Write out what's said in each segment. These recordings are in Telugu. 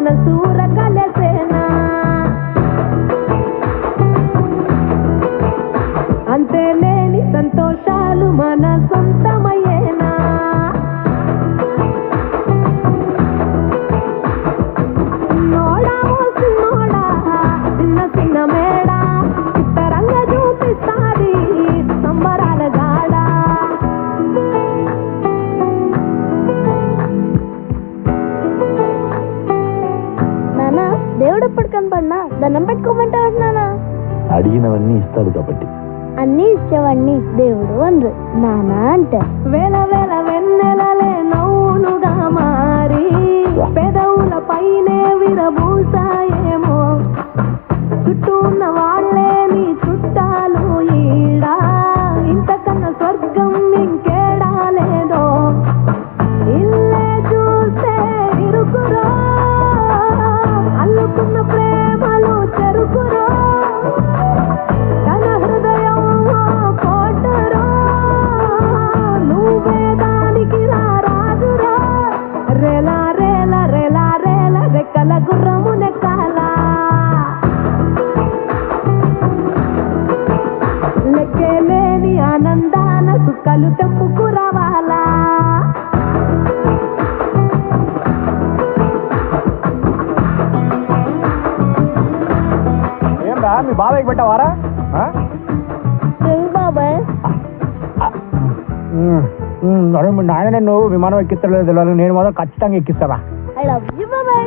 మనసూర కలసేనా అంతే లేని సంతోషాలు మన సొంతమయ్యేనా నోడా నోడా చిన్న చిన్న మేడ చిత్తరంగా చూపిస్తాది సంబరాల గాడ నానా దేవుడు ఎప్పుడు కనపడినా దండం పెట్టుకోమంటా నానా అడిగినవన్నీ ఇస్తాడు కాబట్టి అన్ని ఇచ్చేవాడిని దేవుడు అనరు నానా అంటే వేల వేల వెన్నెలలే నవ్వులుగా మారి పెదవుల పైనే విరబూసాయేమో చుట్టూ ఉన్న వాళ్ళే నీ చుట్టాలు ఈడా ఇంతకన్నా స్వర్గం ఇంకేడా లేదో ఇల్లే చూస్తే ఇరుకురో అల్లుకున్న ప్రేమలు చెరుకురో తన హృదయం కోటరో నువ్వే దానికి రాజురా రేలా రేలా రేలా రేల రెక్కల గుర్రము నెక్కాల లెక్కలేని ఆనందాన సుక్కలు తెప్పుకు రావాలా ఏంరా మీ బాబాయ్కి పెట్టావారా బాబాయ్ అరే మీ నాయన నువ్వు విమానం ఎక్కిస్తలేదు తెలియదు నేను మాత్రం ఖచ్చితంగా ఎక్కిస్తారా ఐ లవ్ యు బాబాయ్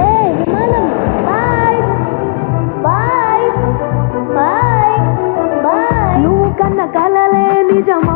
ఏ విమానం బై బై బై బై నువ్వు కన్న కలలే నిజమా